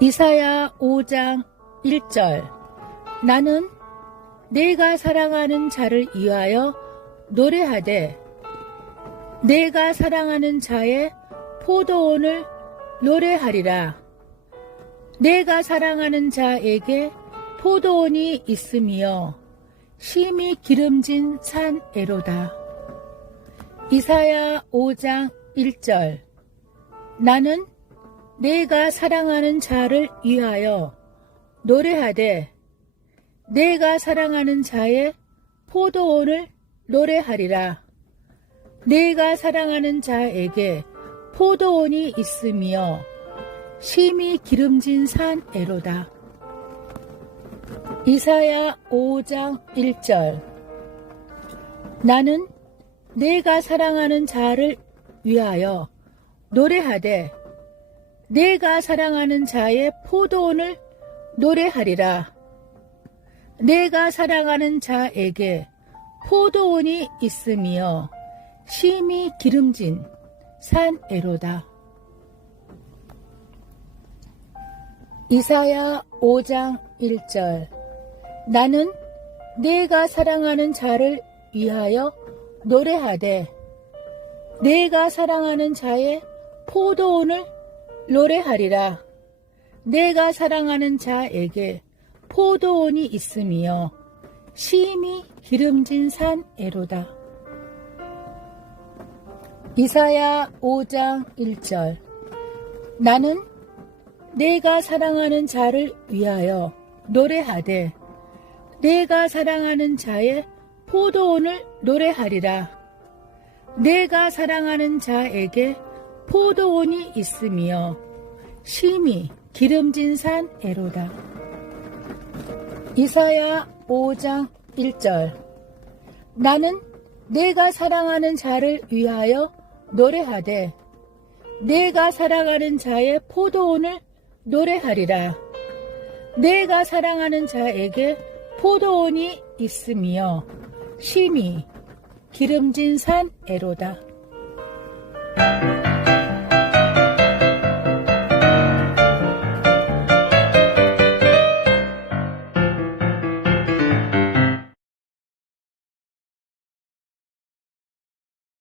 이사야 5장 1절. 나는 내가 사랑하는 자를 위하여 노래하되 내가 사랑하는 자의 포도원을 노래하리라. 내가 사랑하는 자에게 포도원이 있으며 심히 기름진 산에로다 이사야 5장 1절 나는 내가 사랑하는 자를 위하여 노래하되 내가 사랑하는 자의 포도원을 노래하리라. 내가 사랑하는 자에게 포도원이 있으며 심히 기름진 산에로다. 이사야 5장 1절 나는 내가 사랑하는 자를 위하여 노래하되 내가 사랑하는 자의 포도원을 노래하리라. 내가 사랑하는 자에게 포도원이 있으며 심히 기름진 산에로다. 이사야 5장 1절 나는 내가 사랑하는 자를 위하여 노래하되 내가 사랑하는 자의 포도원을 노래하리라. 내가 사랑하는 자에게 포도원이 있으며 심히 기름진 산 에로다. 이사야 5장 1절 나는 내가 사랑하는 자를 위하여 노래하되 내가 사랑하는 자의 포도원을 노래하리라. 내가 사랑하는 자에게 포도원이 있으며 심히 기름진 산 에로다. 이사야 5장 1절 나는 내가 사랑하는 자를 위하여 노래하되 내가 사랑하는 자의 포도원을 노래하리라. 내가 사랑하는 자에게 포도원이 있으며 심히 기름진 산에로다.